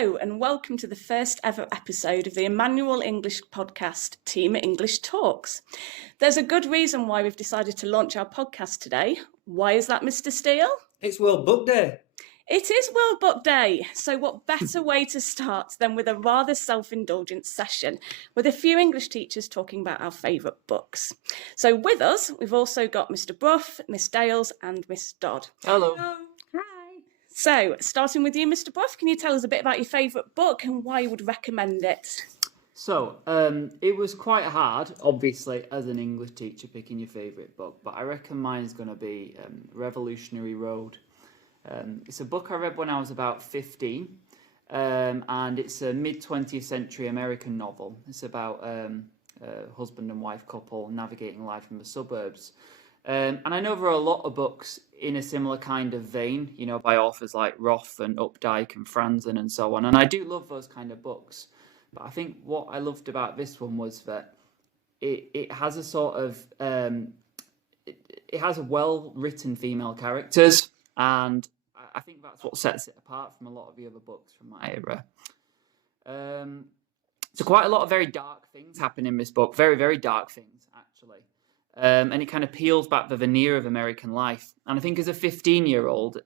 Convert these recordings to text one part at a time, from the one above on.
Hello and welcome to the first ever episode of the Emmanuel English podcast Team English Talks. There's a good reason why we've decided to launch our podcast today. Why is that, Mr. Steele? It's World Book Day. It is World Book Day, so what better way to start than with a rather self-indulgent session with a few English teachers talking about our favourite books. So with us, we've also got Mr. Brough, Miss Dales and Miss Dodd. Hello. Hi. So, starting with you, Mr. Brough, can you tell us a bit about your favourite book and why you would recommend it? So, it was quite hard, obviously, as an English teacher, picking your favourite book, but I reckon mine's going to be Revolutionary Road. It's a book I read when I was about 15, and it's a mid-20th century American novel. It's about a husband and wife couple navigating life in the suburbs. And I know there are a lot of books in a similar kind of vein, you know, by authors like Roth and Updike and Franzen and so on. And I do love those kind of books. But I think what I loved about this one was that it has a sort of, it has well-written female characters. And I think that's what sets it apart from a lot of the other books from my era. So quite a lot of very dark things happen in this book. Very, very dark things, actually. And it kind of peels back the veneer of American life. And I think as a 15-year-old,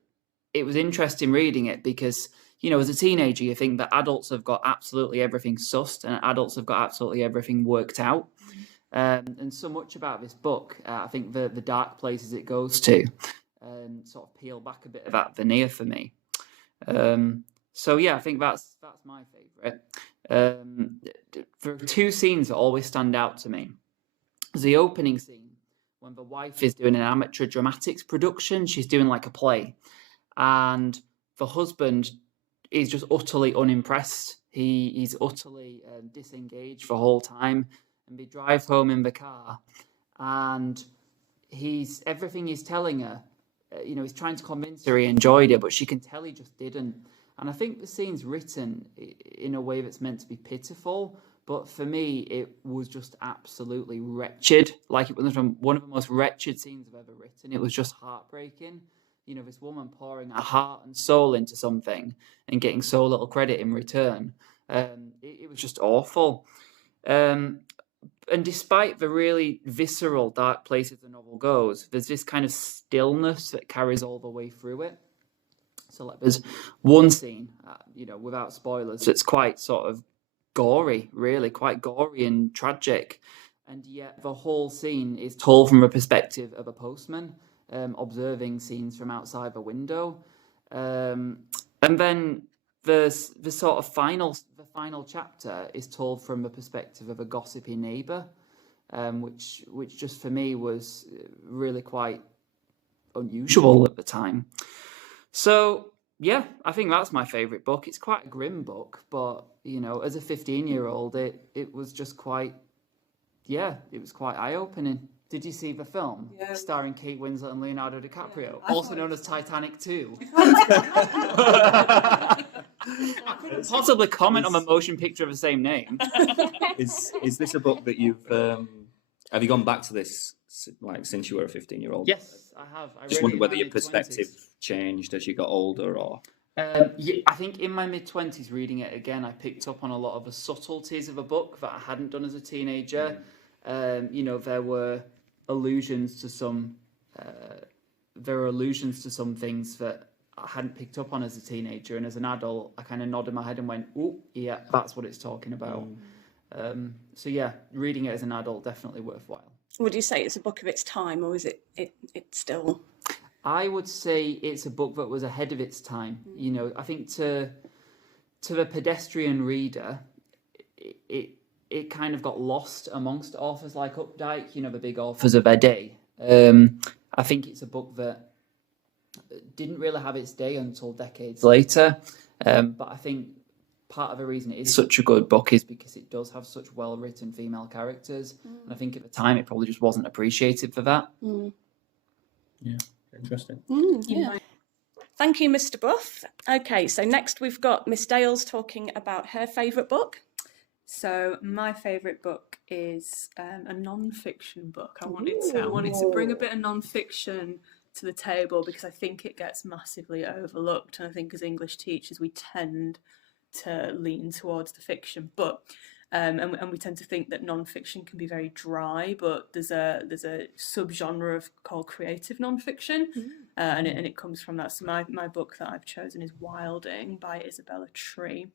it was interesting reading it because, you know, as a teenager, you think that adults have got absolutely everything sussed and adults have got absolutely everything worked out. And so much about this book, I think the dark places it goes to sort of peel back a bit of that veneer for me. So, yeah, I think that's my favourite. There are two scenes that always stand out to me. The opening scene, when the wife is doing an amateur dramatics production, she's doing like a play, and the husband is just utterly unimpressed. He's utterly disengaged the whole time, and they drive home in the car, and everything he's telling her, you know, he's trying to convince her he enjoyed it, but she can tell he just didn't. And I think the scene's written in a way that's meant to be pitiful. But for me, it was just absolutely wretched. Like, it was one of the most wretched scenes I've ever written. It was just heartbreaking. You know, this woman pouring her heart and soul into something and getting so little credit in return. It was just awful. And despite the really visceral, dark places the novel goes, there's this kind of stillness that carries all the way through it. So, like, there's one scene, you know, without spoilers, that's quite sort of gory, really, quite gory and tragic. And yet the whole scene is told from a perspective of a postman, observing scenes from outside the window. And then the sort of final chapter is told from the perspective of a gossipy neighbour, which just for me was really quite unusual at the time. So, yeah, I think that's my favourite book. It's quite a grim book, but, you know, as a 15-year-old, it was just quite, it was quite eye-opening. Did you see the film? Yeah. Starring Kate Winslet and Leonardo DiCaprio, also known as Titanic 2? I couldn't possibly comment on the motion picture of the same name. Is this a book that you've... have you gone back to this, like, since you were a 15-year-old? Yes, I have. I just wondered whether your perspective changed as you got older, or... Yeah, I think in my mid-20s reading it again, I picked up on a lot of the subtleties of a book that I hadn't done as a teenager. You know, there were allusions to some things that I hadn't picked up on as a teenager, and as an adult, I kind of nodded my head and went, "Oh, yeah, that's what it's talking about." So yeah, reading it as an adult, definitely worthwhile. Would you say it's a book of its time, or is it still... I would say it's a book that was ahead of its time. You know, I think to the pedestrian reader, it kind of got lost amongst authors like Updike, you know, the big authors of their day. I think it's a book that didn't really have its day until decades later. But I think part of the reason it is such a good book is because it does have such well-written female characters. And I think at the time it probably just wasn't appreciated for that. Yeah. Interesting. Yeah. Thank you, Mr. Brough. Okay, so next we've got Miss Dales talking about her favourite book. So my favourite book is a non-fiction book. I wanted to bring a bit of non-fiction to the table because I think it gets massively overlooked, and I think as English teachers we tend to lean towards the fiction, but and we tend to think that non-fiction can be very dry, but there's a subgenre called creative non-fiction, and it comes from that. So my book that I've chosen is Wilding by Isabella Tree.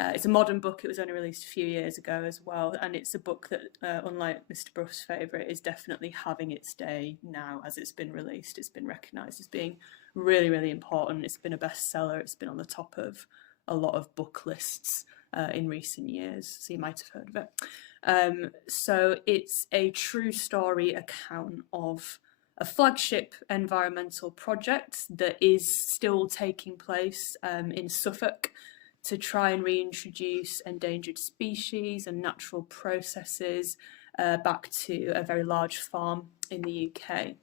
It's a modern book. It was only released a few years ago as well, and it's a book that, unlike Mr. Bruff's favourite, is definitely having its day now as it's been released. It's been recognised as being really, really important. It's been a bestseller. It's been on the top of a lot of book lists in recent years, so you might have heard of it. So it's a true story account of a flagship environmental project that is still taking place in Suffolk, to try and reintroduce endangered species and natural processes back to a very large farm in the UK.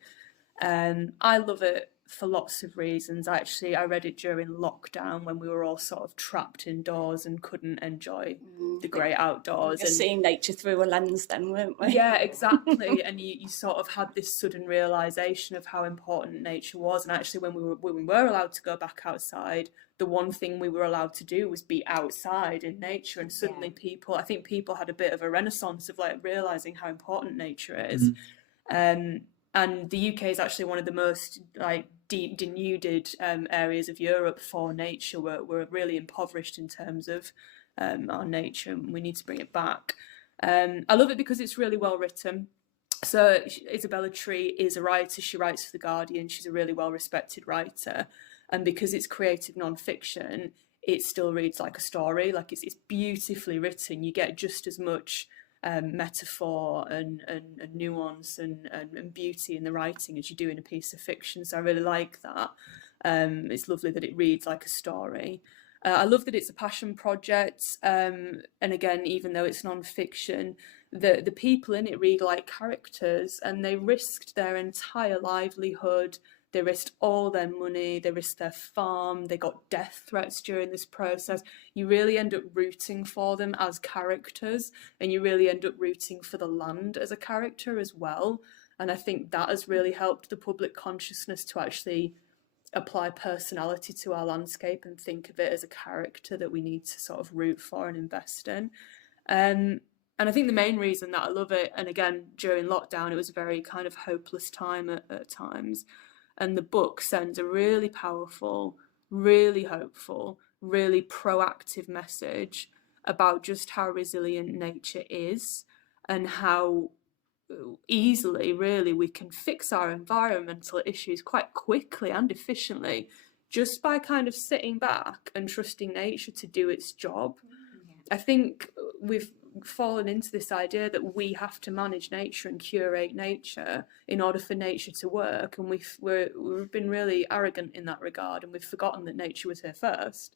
I love it for lots of reasons. I read it during lockdown when we were all sort of trapped indoors and couldn't enjoy the great outdoors. And seeing nature through a lens then, weren't we? Yeah, exactly. And you sort of had this sudden realisation of how important nature was. And actually when we were allowed to go back outside, the one thing we were allowed to do was be outside in nature. And suddenly I think people had a bit of a renaissance of like realising how important nature is. And the UK is actually one of the most like denuded areas of Europe for nature. We're really impoverished in terms of our nature, and we need to bring it back. I love it because it's really well written. So Isabella Tree is a writer. She writes for The Guardian. She's a really well respected writer. And because it's creative non-fiction, it still reads like a story. Like it's beautifully written. You get just as much metaphor and nuance and beauty in the writing as you do in a piece of fiction. So I really like that. It's lovely that it reads like a story. I love that it's a passion project. And again, even though it's non-fiction, the people in it read like characters, and they risked their entire livelihood. They risked all their money, they risked their farm, they got death threats during this process. You really end up rooting for them as characters, and you really end up rooting for the land as a character as well. And I think that has really helped the public consciousness to actually apply personality to our landscape and think of it as a character that we need to sort of root for and invest in. And I think the main reason that I love it, and again, during lockdown, it was a very kind of hopeless time at times. And the book sends a really powerful, really hopeful, really proactive message about just how resilient nature is and how easily, really, we can fix our environmental issues quite quickly and efficiently just by kind of sitting back and trusting nature to do its job. I think we've fallen into this idea that we have to manage nature and curate nature in order for nature to work, and we've been really arrogant in that regard, and we've forgotten that nature was here first.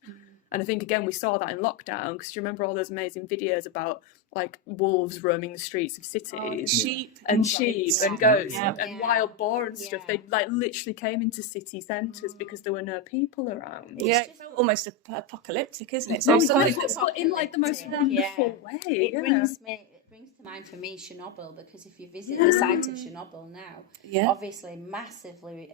And I think again we saw that in lockdown, because do you remember all those amazing videos about like wolves roaming the streets of cities, sheep and goats and wild boar and stuff? They like literally came into city centres because there were no people around. Yeah, it's almost apocalyptic, isn't it? So but in like the most wonderful way. It brings to mind for me Chernobyl, because if you visit the site of Chernobyl now, obviously massively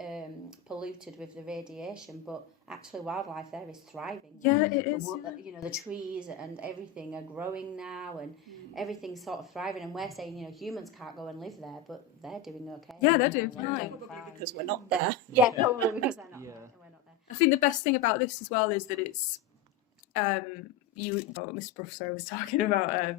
polluted with the radiation, but actually wildlife there is thriving. Yeah, it is. You know, the trees and everything are growing now, and everything's sort of thriving. And we're saying, you know, humans can't go and live there, but they're doing okay. Yeah, they're doing fine. Probably because we're not there. Yeah, probably because they're not there. We're not there. I think the best thing about this as well is that it's Miss Bruff was talking about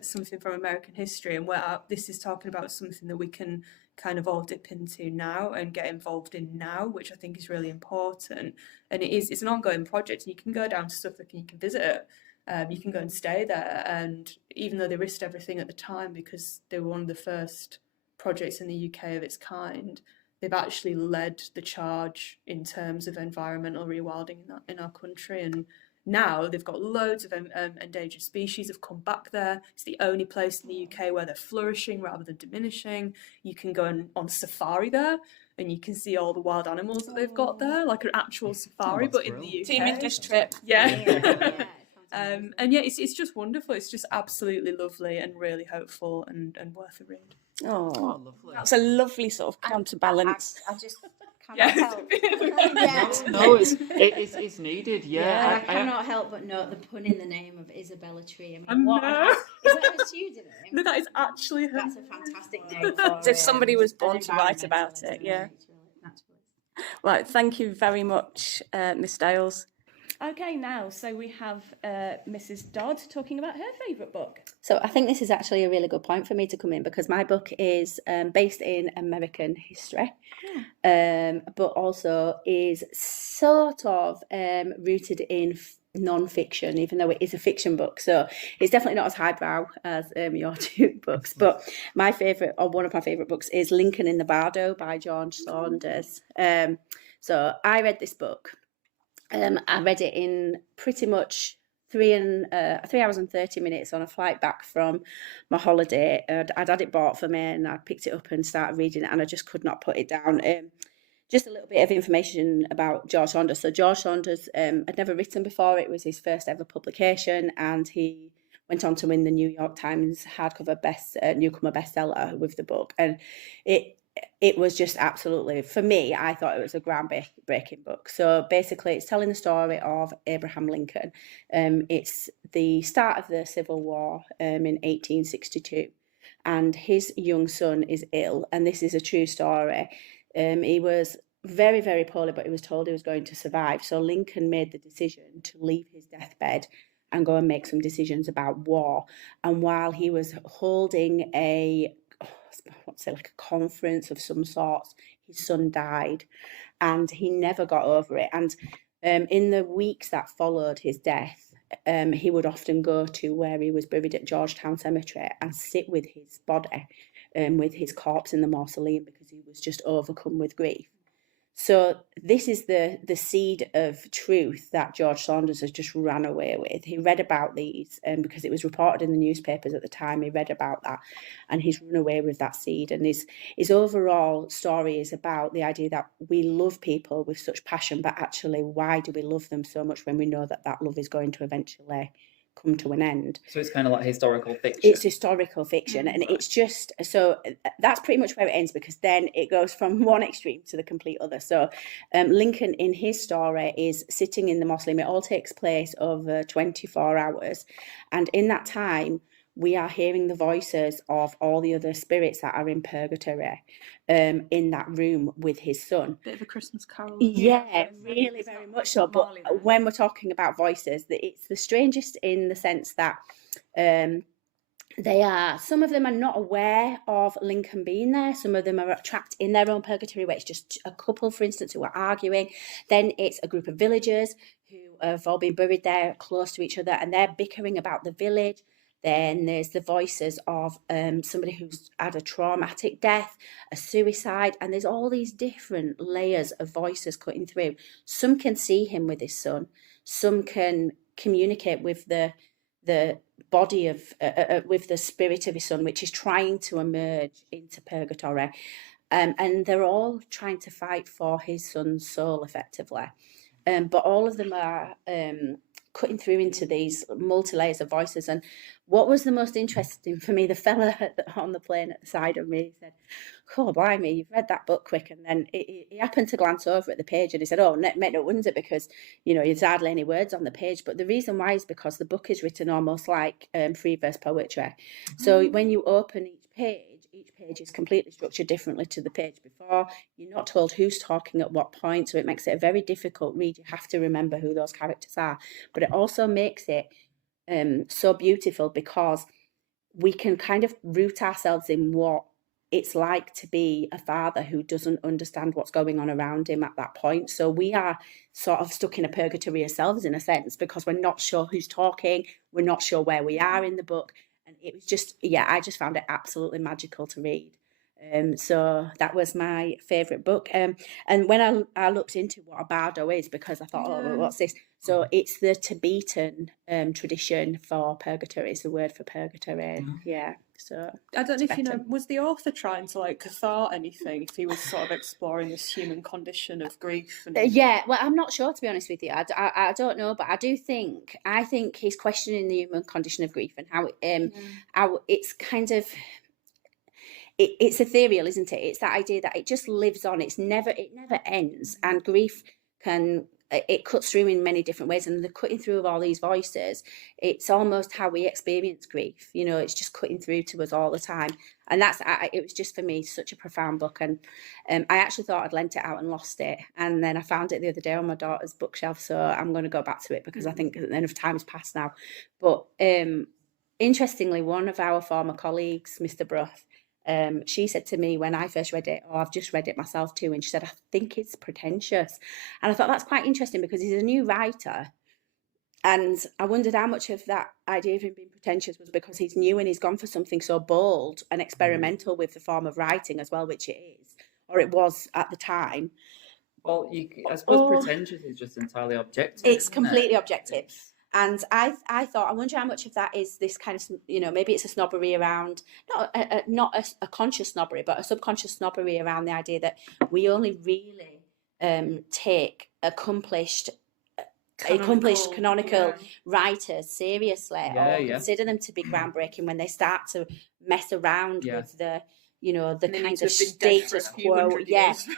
something from American history, and where this is talking about something that we can kind of all dip into now and get involved in now, which I think is really important. And it's an ongoing project, and you can go down to Suffolk and you can visit it. You can go and stay there, and even though they risked everything at the time because they were one of the first projects in the UK of its kind, they've actually led the charge in terms of environmental rewilding in our country. And now they've got loads of endangered species have come back there. It's the only place in the UK where they're flourishing rather than diminishing. You can go on safari there, and you can see all the wild animals that they've got there, like an actual safari, but in the UK. Team English trip. Yeah. And yeah, it's just wonderful. It's just absolutely lovely and really hopeful and worth a read. Oh, lovely. that's a lovely sort of counterbalance. I just cannot help. No, it's needed. Yeah, I cannot help but note the pun in the name of Isabella Tree. I I mean, know. is that a pseudonym? No, that is actually her. That's a fantastic name for As if somebody was born an to write about environmentalist it, and yeah. a naturalist. Right, thank you very much, Miss Dales. Okay, now, so we have Mrs. Dodd talking about her favourite book. So I think this is actually a really good point for me to come in, because my book is based in American history, but also is sort of rooted in non-fiction, even though it is a fiction book. So it's definitely not as highbrow as your two books. But my favourite, or one of my favourite books, is Lincoln in the Bardo by George Saunders. So I read this book. I read it in pretty much 3 hours and 30 minutes on a flight back from my holiday. I'd had it bought for me, and I picked it up and started reading it, and I just could not put it down. Just a little bit of information about George Saunders. So George Saunders had never written before. It was his first ever publication, and he went on to win the New York Times hardcover newcomer bestseller with the book. And it was just absolutely, for me, I thought it was a groundbreaking book. So basically, it's telling the story of Abraham Lincoln. It's the start of the Civil War in 1862, and his young son is ill, and this is a true story. He was very, very poorly, but he was told he was going to survive. So Lincoln made the decision to leave his deathbed and go and make some decisions about war. And while he was holding like a conference of some sort, his son died, and he never got over it. And in the weeks that followed his death, he would often go to where he was buried at Georgetown Cemetery and sit with his body, with his corpse in the mausoleum, because he was just overcome with grief. So this is the seed of truth that George Saunders has just ran away with. He read about these because it was reported in the newspapers at the time. He read about that, and he's run away with that seed. And his overall story is about the idea that we love people with such passion, but actually, why do we love them so much when we know that that love is going to eventually come to an end? So it's kind of like historical fiction. It's historical fiction, and it's just, so that's pretty much where it ends, because then it goes from one extreme to the complete other. So Lincoln, in his story, is sitting in the mausoleum. It all takes place over 24 hours, and in that time we are hearing the voices of all the other spirits that are in purgatory in that room with his son. Bit of a Christmas carol. Yeah, really, very much so. But when we're talking about voices, it's the strangest in the sense that some of them are not aware of Lincoln being there. Some of them are trapped in their own purgatory, where it's just a couple, for instance, who are arguing. Then it's a group of villagers who have all been buried there close to each other, and they're bickering about the village. Then there's the voices of somebody who's had a traumatic death, a suicide, and there's all these different layers of voices cutting through. Some can see him with his son. Some can communicate with the body of, with the spirit of his son, which is trying to emerge into purgatory. And they're all trying to fight for his son's soul, effectively. But all of them are cutting through into these multi-layers of voices. And what was the most interesting for me, the fella on the plane at the side of me said, "Oh, blimey, you've read that book quick." And then he happened to glance over at the page, and he said, "Oh, make no wonder, because, there's hardly any words on the page." But the reason why is because the book is written almost like free verse poetry. So when you open each page is completely structured differently to the page before. You're not told who's talking at what point, so it makes it a very difficult read. You have to remember who those characters are. But it also makes it so beautiful, because we can kind of root ourselves in what it's like to be a father who doesn't understand what's going on around him at that point. So we are sort of stuck in a purgatory ourselves, in a sense, because we're not sure who's talking. We're not sure where we are in the book. And it was just, I just found it absolutely magical to read. So that was my favourite book. And when I looked into what a bardo is, because I thought, oh, what's this? So it's the Tibetan tradition for purgatory. It's the word for purgatory. Yeah. So I don't know if you know, was the author trying to cathart anything, if he was sort of exploring this human condition of grief? And... yeah, well, I'm not sure, to be honest with you. I don't know, but I think he's questioning the human condition of grief, and how it's kind of, it's ethereal, isn't it? It's that idea that it just lives on. It never ends, and grief it cuts through in many different ways, and the cutting through of all these voices, it's almost how we experience grief. It's just cutting through to us all the time, and it was just for me such a profound book. And I actually thought I'd lent it out and lost it, and then I found it the other day on my daughter's bookshelf, so I'm going to go back to it because I think enough time has passed now. But interestingly, one of our former colleagues, Mr. Bruff, she said to me when I first read it, I've just read it myself too, and she said, I think it's pretentious. And I thought that's quite interesting because he's a new writer, and I wondered how much of that idea of him being pretentious was because he's new and he's gone for something so bold and experimental with the form of writing as well, which it is, or it was at the time. Well, I suppose pretentious is just entirely objective. It's completely objective. And I thought, I wonder how much of that is this kind of, maybe it's a snobbery around, not a conscious snobbery, but a subconscious snobbery around the idea that we only really take accomplished canonical writers seriously, or consider them to be groundbreaking when they start to mess around with the kind of status quo.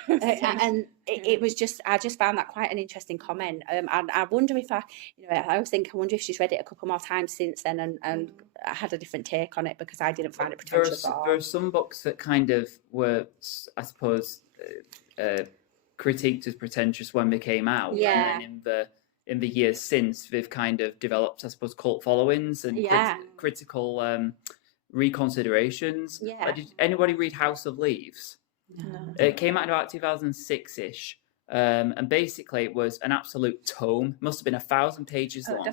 And it was just, I just found that quite an interesting comment. And I wonder if I always think, I wonder if she's read it a couple more times since then and I had a different take on it, because I didn't find it pretentious at all. There are some books that kind of were, I suppose, critiqued as pretentious when they came out. Yeah. And then in the years since, they've kind of developed, I suppose, cult followings and critical reconsiderations. Did anybody read House of Leaves? No. It came out in about 2006-ish, and basically it was an absolute tome. It must have been 1,000 pages long,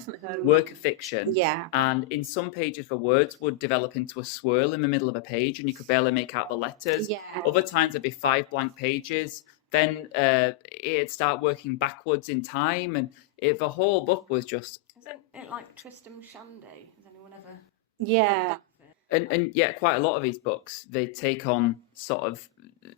work of fiction. And in some pages the words would develop into a swirl in the middle of a page and you could barely make out the letters. Other times there'd be 5 blank pages. Then it'd start working backwards in time, and the whole book was just... Isn't it like Tristram Shandy? Has anyone ever... Yeah. And quite a lot of these books, they take on sort of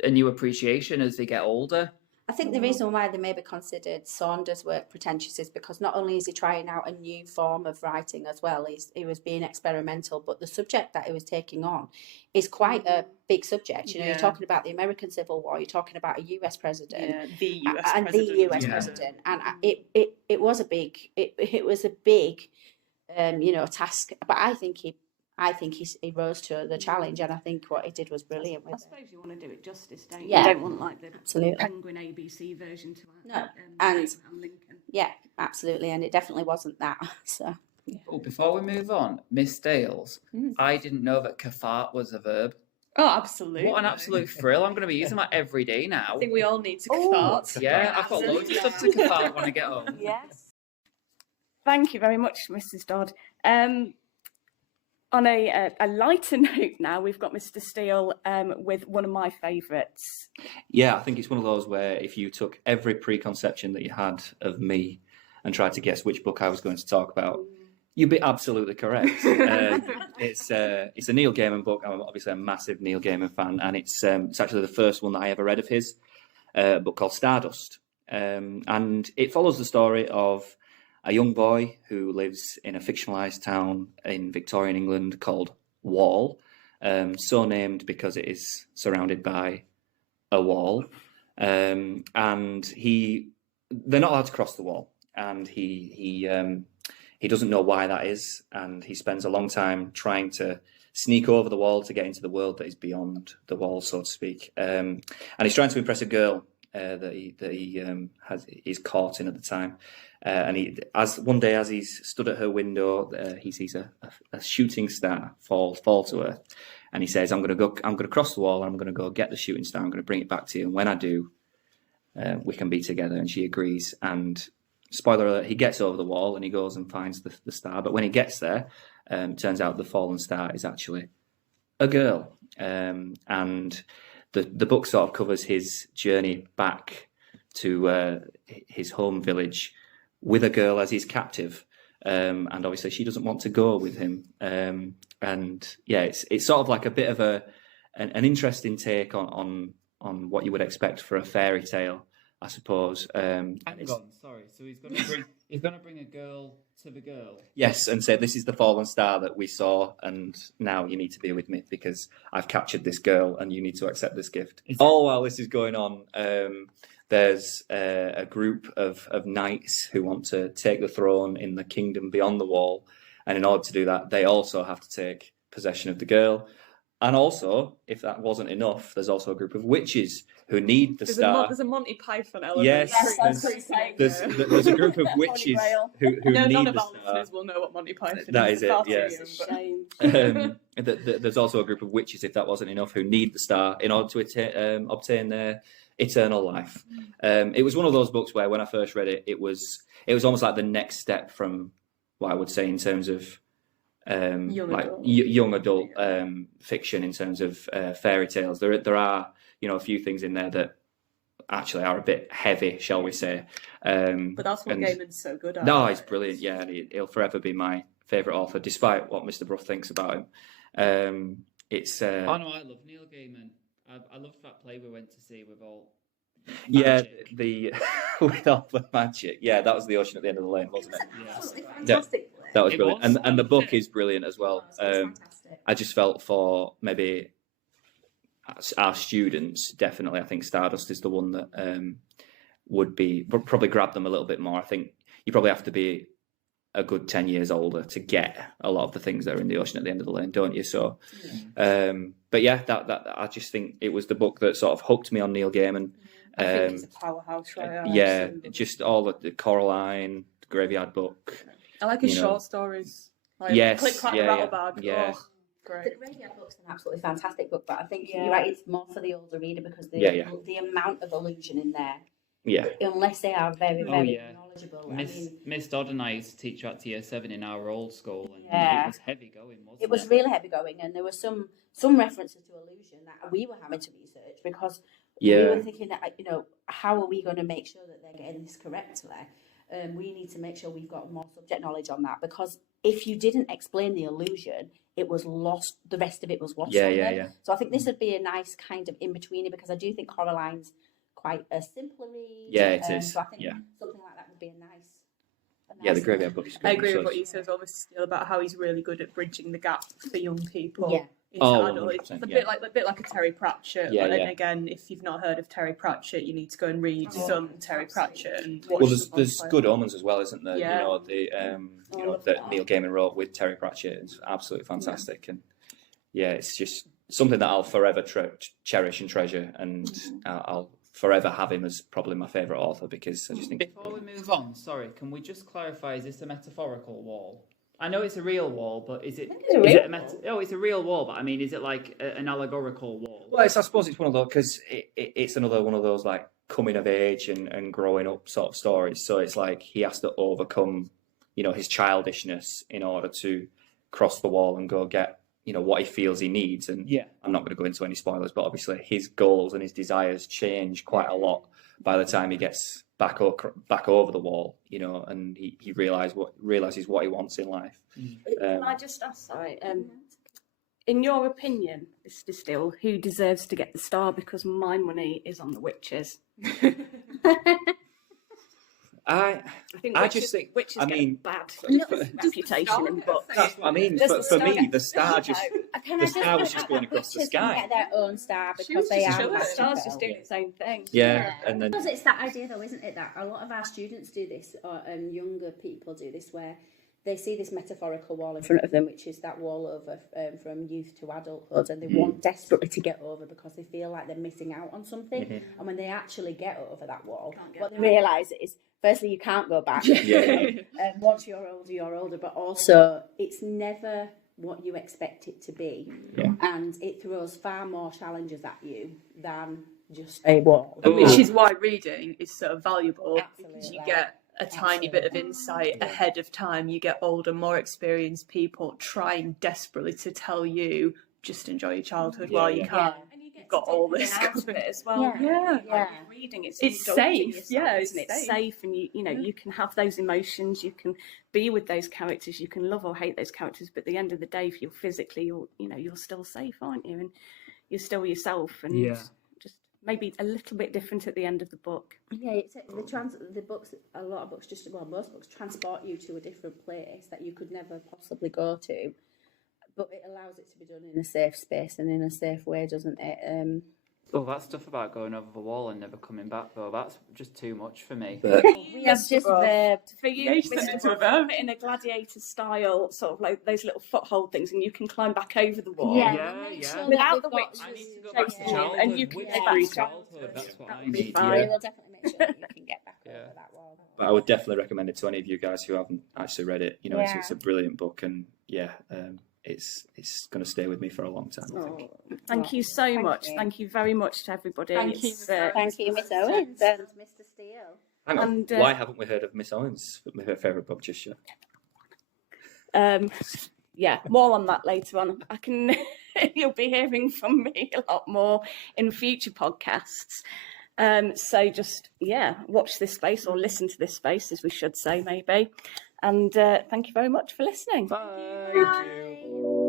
a new appreciation as they get older. I think the reason why they may be considered Saunders' work pretentious is because not only is he trying out a new form of writing as well, he was being experimental, but the subject that he was taking on is quite a big subject. You're talking about the American Civil War, you're talking about a US president, the US and president. the US president, and it was a big task. But I think he rose to the challenge, and I think what he did was brilliant. I suppose you want to do it justice, don't you? Yeah. You don't want like the Absolutely. Penguin ABC version to and Lincoln. Yeah, absolutely, and it definitely wasn't that. So. Yeah. Oh, before we move on, Miss Dales, I didn't know that cafart was a verb. Oh, absolutely. What an absolute thrill. I'm going to be using that every day now. I think we all need to cafart. Yeah, I've got loads of stuff to cafart when I get home. Yes. Thank you very much, Mrs. Dodd. On a lighter note now, we've got Mr. Steele with one of my favourites. Yeah, I think it's one of those where if you took every preconception that you had of me and tried to guess which book I was going to talk about, you'd be absolutely correct. It's a Neil Gaiman book. I'm obviously a massive Neil Gaiman fan, and it's actually the first one that I ever read of his, a book called Stardust. And it follows the story of a young boy who lives in a fictionalized town in Victorian England called Wall, so named because it is surrounded by a wall. And they're not allowed to cross the wall, and he doesn't know why that is, and he spends a long time trying to sneak over the wall to get into the world that is beyond the wall, so to speak. And he's trying to impress a girl that he is caught in at the time. And one day as he's stood at her window, he sees a shooting star fall to earth, and he says, "I'm going to cross the wall, and I'm going to go get the shooting star. I'm going to bring it back to you, and when I do, we can be together." And she agrees. And spoiler alert, he gets over the wall and he goes and finds the star. But when he gets there, turns out the fallen star is actually a girl. And the book sort of covers his journey back to his home village with a girl as his captive, and obviously she doesn't want to go with him. And yeah, it's sort of like a bit of an interesting take on what you would expect for a fairy tale. I suppose. Hang on, sorry. So he's gonna bring a girl to the girl. Yes, and say, this is the fallen star that we saw, and now you need to be with me because I've captured this girl and you need to accept this gift. All while this is going on, there's a group of knights who want to take the throne in the kingdom beyond the wall. And in order to do that, they also have to take possession of the girl. And also, if that wasn't enough, there's also a group of witches who need the star. There's a Monty Python element. Yes, there's a group of witches who No, need none the of our star. listeners will know what Monty Python is. That is it, Far too yeah. young, but- There's also a group of witches, if that wasn't enough, who need the star in order to obtain their eternal life. It was one of those books where, when I first read it, it was almost like the next step from what I would say in terms of young adult fiction, in terms of fairy tales. There are a few things in there that actually are a bit heavy, shall we say. But that's what Gaiman's so good at. No, he's brilliant. Yeah, and he'll forever be my favourite author, despite what Mr. Bruff thinks about him. It's. Oh no, I love Neil Gaiman. I loved that play we went to see with all. Magic. The with all the magic. Yeah, that was The Ocean at the End of the Lane, wasn't it? Absolutely Yeah. fantastic. That was It brilliant, was. and the book is brilliant as well. It was fantastic. I just felt for maybe our students, definitely, I think Stardust is the one that would probably grab them a little bit more. I think you probably have to be a good 10 years older to get a lot of the things that are in The Ocean at the End of the Lane, don't you? So, but yeah, that I just think it was the book that sort of hooked me on Neil Gaiman. I think it's a powerhouse, right? Yeah, just all the Coraline, the Graveyard Book. I like his you know. short stories. Like Yes, Click, Clack, yeah, Rattle yeah, Bag. yeah. Oh, great. The Graveyard Book's an absolutely fantastic book, but I think Yeah. you're right, it's more for the older reader because the amount of illusion in there, Yeah, unless they are very, Oh, very yeah. knowledgeable. Miss Dodd and I used to teach at Year 7 in our old school, and Yeah. it was heavy going, wasn't it? It was really heavy going, and there were some references to illusion that we were having to research because we were thinking that, how are we going to make sure that they're getting this correctly? We need to make sure we've got more subject knowledge on that, because if you didn't explain the illusion, it was lost. The rest of it was lost. Yeah, on yeah, them. yeah. So I think this would be a nice kind of in betweener, because I do think Coraline's quite a simpler read. Yeah, it is. So I think Yeah. something like that would be a nice. Yeah, the Graveyard Book is good. I agree So with what it's- you said, obviously, still about how he's really good at bridging the gap for young people. Yeah. Into Oh, adult. It's 100%, a yeah. bit like a Terry Pratchett. Yeah, and yeah. again, if you've not heard of Terry Pratchett, you need to go and read some Terry Pratchett and watch. Well, some there's Monty Good Python. Omens as well, isn't there? Yeah. That Neil Gaiman wrote with Terry Pratchett. It's absolutely fantastic, and yeah, it's just something that I'll forever cherish and treasure, and I'll forever have him as probably my favourite author, because I just think. Before we move on, sorry, can we just clarify, is this a metaphorical wall? I know it's a real wall, but is it? It's a real wall, but I mean, is it like an allegorical wall? Well, I suppose it's one of those, because it's another one of those like coming of age and growing up sort of stories. So it's like he has to overcome, his childishness in order to cross the wall and go get, what he feels he needs. And Yeah. I'm not going to go into any spoilers, but obviously his goals and his desires change quite a lot by the time he gets back over the wall, and he realizes what he wants in life. Can I just ask, sorry, in your opinion, Mr. Still, who deserves to get the star? Because my money is on the witches. I think I witches, just think- witches I get mean- a bad reputation in books. That's what I mean. For me, the star star was just going across the Witches can sky. get their own star She because was they just are chilling. magical. Stars just doing its own thing. Yeah, and then Because it's that idea, though, isn't it, that a lot of our students do this, or younger people do this, where they see this metaphorical wall in front of them, which is that wall over from youth to adulthood, and they want desperately to get over because they feel like they're missing out on something. And when they actually get over that wall, what they realise is, firstly, you can't go back. Yeah. Once you're older, but also it's never what you expect it to be. Yeah. And it throws far more challenges at you than just a wall. Which is why reading is so valuable, because you Absolutely. get a tiny bit of insight ahead of time. You get older, more experienced people trying desperately to tell you, just enjoy your childhood while you can. And you get Got to all dip in this and out of going. it as well. Yeah. Like Yeah. with reading, it's It's indulging safe, yourself, yeah, isn't it? it's It's safe. safe, and you can have those emotions. You can be with those characters. You can love or hate those characters. But at the end of the day, if you're physically, you're still safe, aren't you? And you're still yourself. And Yeah. just maybe a little bit different at the end of the book. Yeah, the books, a lot of books, most books transport you to a different place that you could never possibly go to, but it allows it to be done in a safe space and in a safe way, doesn't it? Oh, that stuff about going over the wall and never coming back, though, that's just too much for me. But We have just verbed. For you, Mr. Buff, in a gladiator style, sort of like those little foothold things, and you can climb back over the wall. Without the witches I need to go back to chasing you, childhood. and you can go back Free to childhood, that's what I need. We will definitely make sure that you can get back over that wall. But I would definitely recommend it to any of you guys who haven't actually read it. You know, Yeah. it's a brilliant book, and it's going to stay with me for a long time, I think. Thank you so much. you. Thank you very much to everybody. Thank you, It's, Thank you, Miss Owens and Mr. Steele. Hang on, And, why haven't we heard of Miss Owens, her favourite book just yet? Yeah, more on that later on. You'll be hearing from me a lot more in future podcasts. So just, watch this space, or listen to this space, as we should say, maybe. And thank you very much for listening. Bye. Thank you.